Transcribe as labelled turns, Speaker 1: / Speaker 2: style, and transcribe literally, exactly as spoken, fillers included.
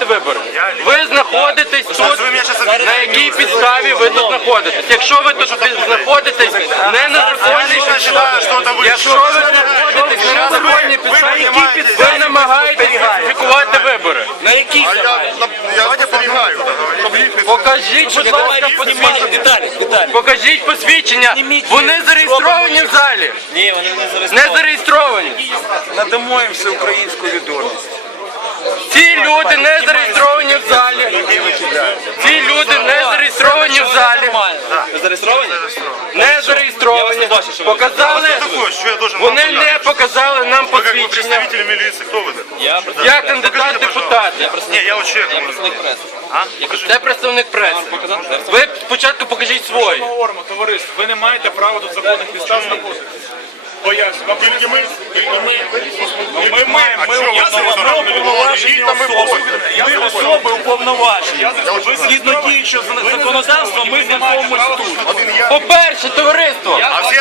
Speaker 1: фальсифікувати вибори. Ви знаходитесь тут, на якій підставі ви тут знаходитесь. Якщо ви тут знаходитесь не на законній підставі, якщо ви знаходитесь не на законній підставі, ви намагаєтесь фальсифікувати вибори.
Speaker 2: На якій
Speaker 3: Я спостерігаю.
Speaker 1: Покажіть, будь ласка, посвідчення.
Speaker 2: деталі, деталі.
Speaker 1: Покажіть посвідчення. Вони зареєстровані в залі.
Speaker 2: Ні, вони не
Speaker 1: Не
Speaker 2: зареєстровані.
Speaker 1: зареєстровані.
Speaker 3: Надамо їм всеукраїнську відомість.
Speaker 1: Ці люди не зареєстровані в залі. Ці люди не зареєстровані в залі.
Speaker 2: Нормально. Ви зареєстровані?
Speaker 1: Не зареєстровані. Показали.
Speaker 3: Що я должен
Speaker 1: Вони не показали нам
Speaker 3: Вы как бы
Speaker 1: посвідчення.
Speaker 3: представители милиции, кто вы?
Speaker 2: Я
Speaker 1: Я кандидат в депутати.
Speaker 3: Не, я вот человек.
Speaker 2: представник преси.
Speaker 1: Це представник преси. Ви спочатку покажіть свої.
Speaker 4: Ми говоримо, товариство, ви не маєте права тут законних підстав знаходитися. Поясню.
Speaker 3: Тільки ми,
Speaker 4: Ми маємо, ми
Speaker 5: Ми особи уповноважені. Згідно діючого законодавства ми знаходимося тут.
Speaker 1: По-перше, товариство,
Speaker 3: а всі